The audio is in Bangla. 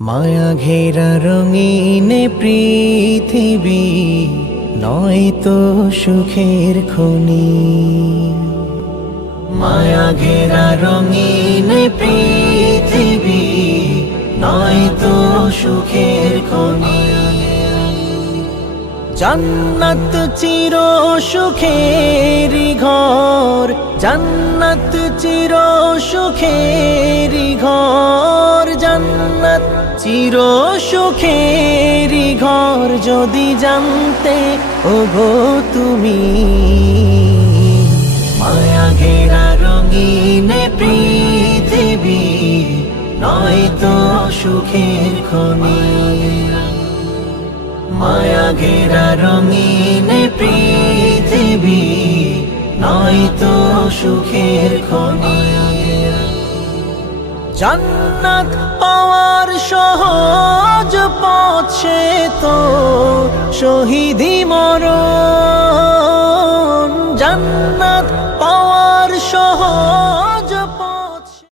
মায়া ঘেরা রঙিন পৃথিবী নয় তো সুখের খনি। মায়া ঘেরা রঙিন পৃথিবী নয় তো সুখের খনি। জান্নাত চির সুখের ঘর, জান্নাত চির সুখের ঘর। চির সুখের ঘর যদি জানতে, ওগো তুমি। মায়া ঘেরা রঙিন পৃথিবী নয় তো সুখের খনি। মায়া ঘেরা রঙিন পৃথিবী নয় তো সুখের খনি। জান্নাত পাওয়ার সহজ পাচ্ছে তো শহীদি মরণ। জান্নাত পাওয়ার সহজ